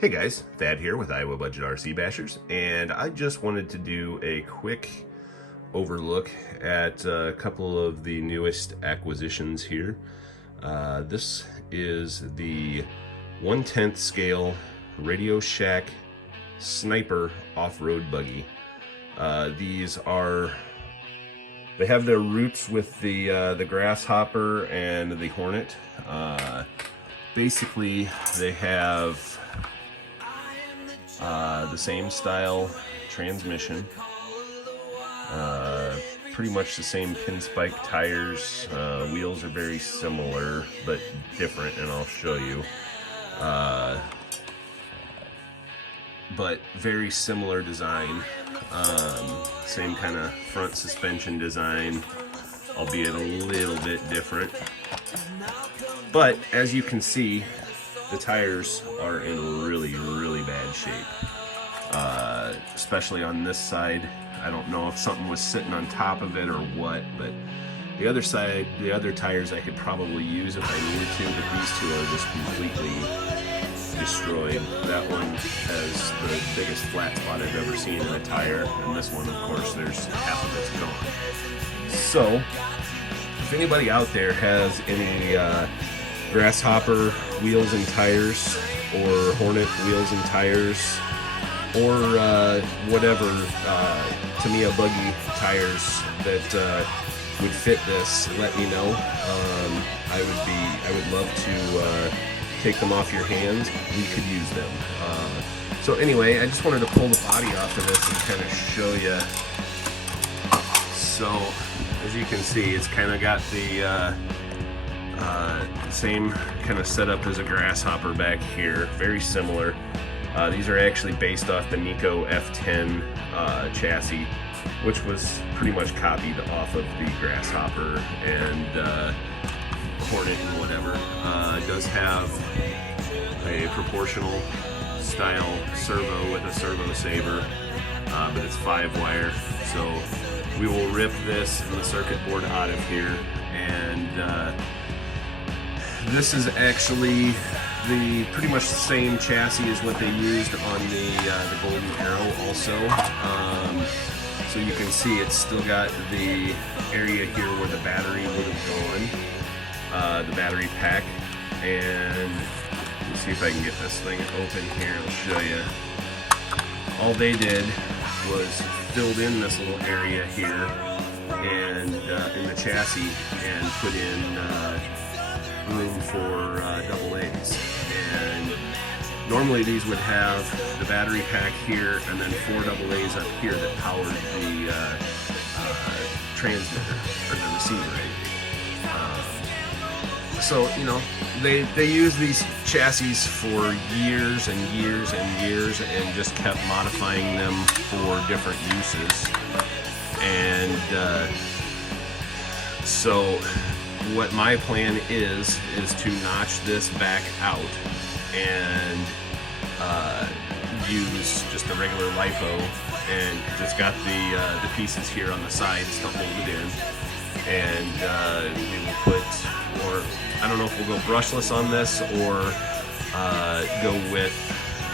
Hey guys, Thad here with Iowa Budget RC Bashers, and I just wanted to do a quick overlook at a couple of the newest acquisitions here. This is the 1/10 scale Radio Shack Sniper off-road buggy. They have their roots with the Grasshopper and the Hornet. Basically, they have the same style transmission, pretty much the same pinspike tires. Wheels are very similar but different, and I'll show you. But very similar design, same kind of front suspension design, albeit a little bit different. But as you can see, the tires are in really bad shape, especially on this side. I don't know if something was sitting on top of it or what, but the other side, the other tires I could probably use if I needed to, but these two are just completely destroyed. That one has the biggest flat spot I've ever seen in a tire, and this one, of course, there's half of it's gone. So if anybody out there has any Grasshopper wheels and tires, or Hornet wheels and tires, or whatever Tamiya buggy tires that would fit this, let me know. I would love to take them off your hands. We could use them. So anyway, I just wanted to pull the body off of this and kind of show you. So as you can see, it's kind of got the same kind of setup as a Grasshopper back here, very similar. These are actually based off the Nico F10 chassis, which was pretty much copied off of the Grasshopper and Hornet and whatever. It does have a proportional style servo with a servo saver, but it's 5-wire. So we will rip this and the circuit board out of here, and this is actually pretty much the same chassis as what they used on the Golden Arrow also. So you can see it's still got the area here where the battery would have gone, the battery pack. And let's see if I can get this thing open here. I'll show you. All they did was filled in this little area here and in the chassis, and put in room for double A's. And normally these would have the battery pack here and then 4 double A's up here that powered the transmitter or the receiver. So you know, they used these chassis for years and years and years, and just kept modifying them for different uses. And so what my plan is to notch this back out and use just a regular LiPo, and it's got the pieces here on the sides to hold it in. And we will put, or I don't know if we'll go brushless on this or go with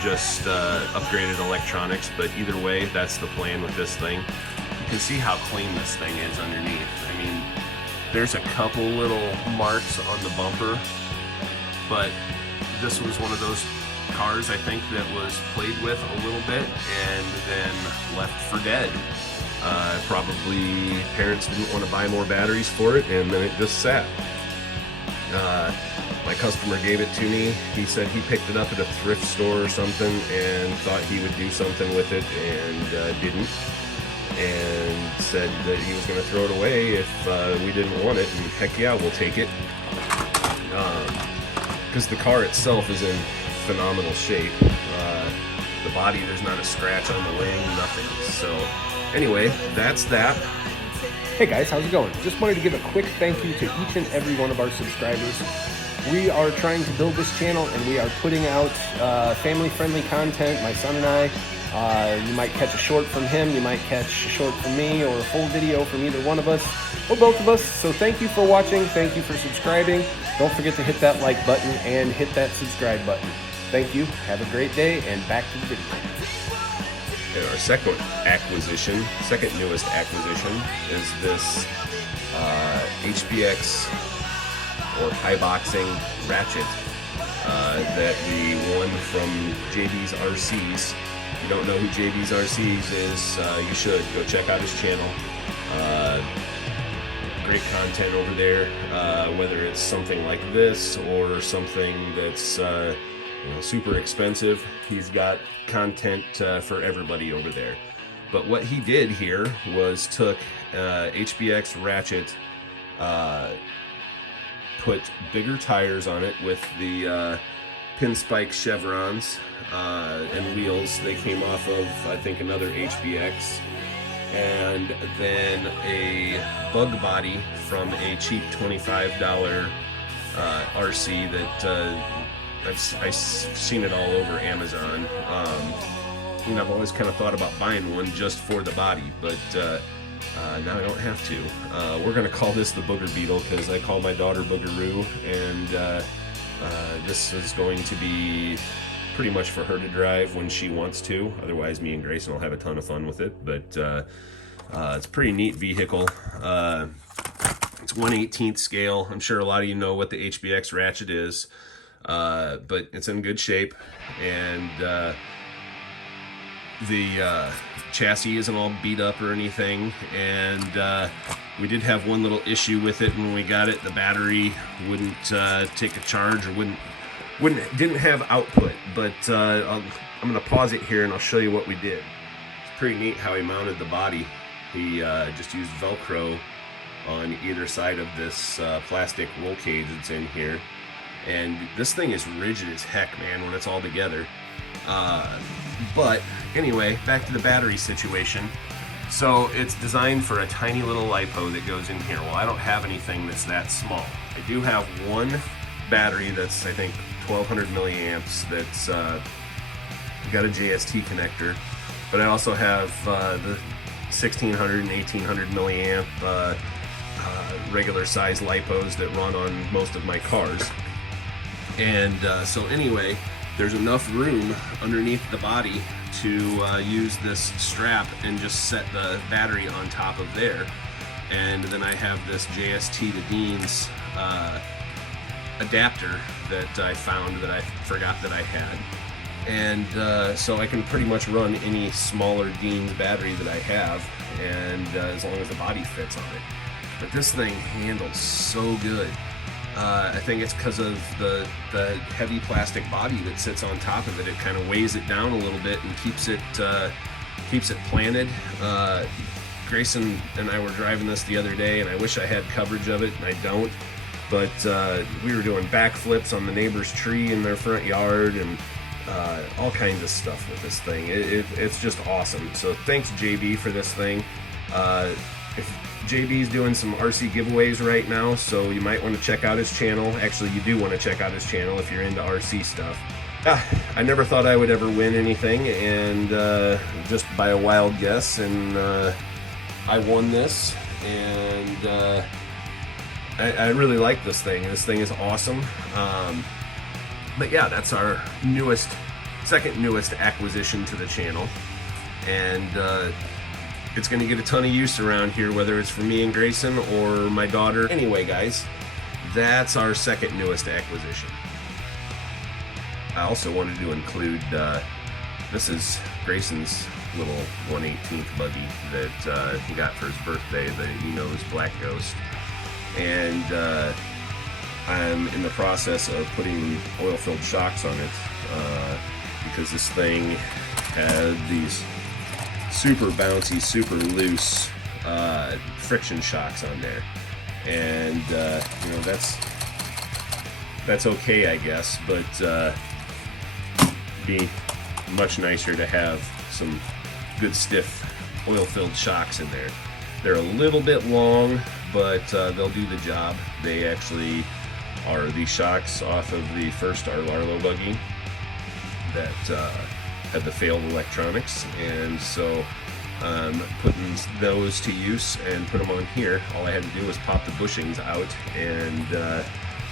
just upgraded electronics, but either way, that's the plan with this thing. You can see how clean this thing is underneath. I mean, there's a couple little marks on the bumper, but this was one of those cars, I think, that was played with a little bit and then left for dead. Probably parents didn't want to buy more batteries for it, and then it just sat. My customer gave it to me. He said he picked it up at a thrift store or something and thought he would do something with it, and didn't. And said that he was going to throw it away if we didn't want it, and heck yeah, we'll take it. Because the car itself is in phenomenal shape. The body, there's not a scratch on the wing, nothing. So anyway, that's that. Hey guys, how's it going? Just wanted to give a quick thank you to each and every one of our subscribers. We are trying to build this channel, and we are putting out family-friendly content, my son and I. You might catch a short from him, you might catch a short from me, or a full video from either one of us, or both of us. So thank you for watching, thank you for subscribing. Don't forget to hit that like button and hit that subscribe button. Thank you. Have a great day, and back to the video. And our second newest acquisition is this HBX or high boxing ratchet that we won from JB's RCs. If you don't know who JB's RCs is, you should go check out his channel. Great content over there, whether it's something like this or something that's super expensive. He's got content for everybody over there. But what he did here was took HBX ratchet, put bigger tires on it with the pinspike chevrons and wheels. They came off of, I think, another HBX, and then a bug body from a cheap $25 RC that I've seen it all over Amazon. I've always kind of thought about buying one just for the body, but now I don't have to. We're going to call this the Booger Beetle because I call my daughter Boogaroo, and this is going to be pretty much for her to drive when she wants to. Otherwise, me and Grayson will have a ton of fun with it, but it's a pretty neat vehicle. It's 1/18 scale. I'm sure a lot of you know what the HBX ratchet is, but it's in good shape, and the chassis isn't all beat up or anything, and we did have one little issue with it when we got it. The battery wouldn't take a charge, or didn't have output, but I'm gonna pause it here and I'll show you what we did. It's pretty neat how he mounted the body. He just used Velcro on either side of this plastic roll cage that's in here, and this thing is rigid as heck, man, when it's all together. But anyway, back to the battery situation. So it's designed for a tiny little LiPo that goes in here. Well, I don't have anything that's that small. I do have one battery that's, I think, 1200 milliamps that's got a JST connector, but I also have the 1600 and 1800 milliamp regular size LiPos that run on most of my cars. And so anyway, there's enough room underneath the body to use this strap and just set the battery on top of there. And then I have this JST to Dean's adapter that I found that I forgot that I had. And so I can pretty much run any smaller Dean's battery that I have, and as long as the body fits on it. But this thing handles so good. I think it's because of the heavy plastic body that sits on top of it. It kind of weighs it down a little bit and keeps it planted. Grayson and I were driving this the other day, and I wish I had coverage of it, and I don't. But we were doing backflips on the neighbor's tree in their front yard, and all kinds of stuff with this thing. It's just awesome. So thanks, JB, for this thing. If JB's doing some RC giveaways right now, so you might want to check out his channel. Actually, you do want to check out his channel if you're into RC stuff. I never thought I would ever win anything, and just by a wild guess, and I won this, and I really like this thing. This thing is awesome. But yeah, that's our second newest acquisition to the channel, and it's going to get a ton of use around here, whether it's for me and Grayson or my daughter. Anyway, guys, that's our second newest acquisition. I also wanted to include, this is Grayson's little 1/18 buggy that he got for his birthday, the Eno's Black Ghost. And I'm in the process of putting oil-filled shocks on it because this thing had these super bouncy, super loose friction shocks on there, and that's okay, I guess, but be much nicer to have some good stiff oil-filled shocks in there. They're a little bit long, but they'll do the job. They actually are the shocks off of the first Arlo buggy that had the failed electronics, and so I'm putting those to use and put them on here. All I had to do was pop the bushings out and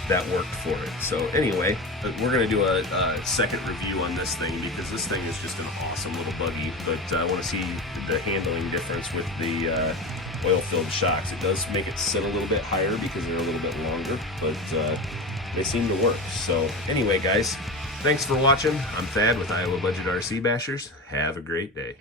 that worked for it. So anyway, we're going to do a second review on this thing because this thing is just an awesome little buggy. But I want to see the handling difference with the oil-filled shocks. It does make it sit a little bit higher because they're a little bit longer, but they seem to work. So anyway, guys, thanks for watching. I'm Thad with Iowa Budget RC Bashers. Have a great day.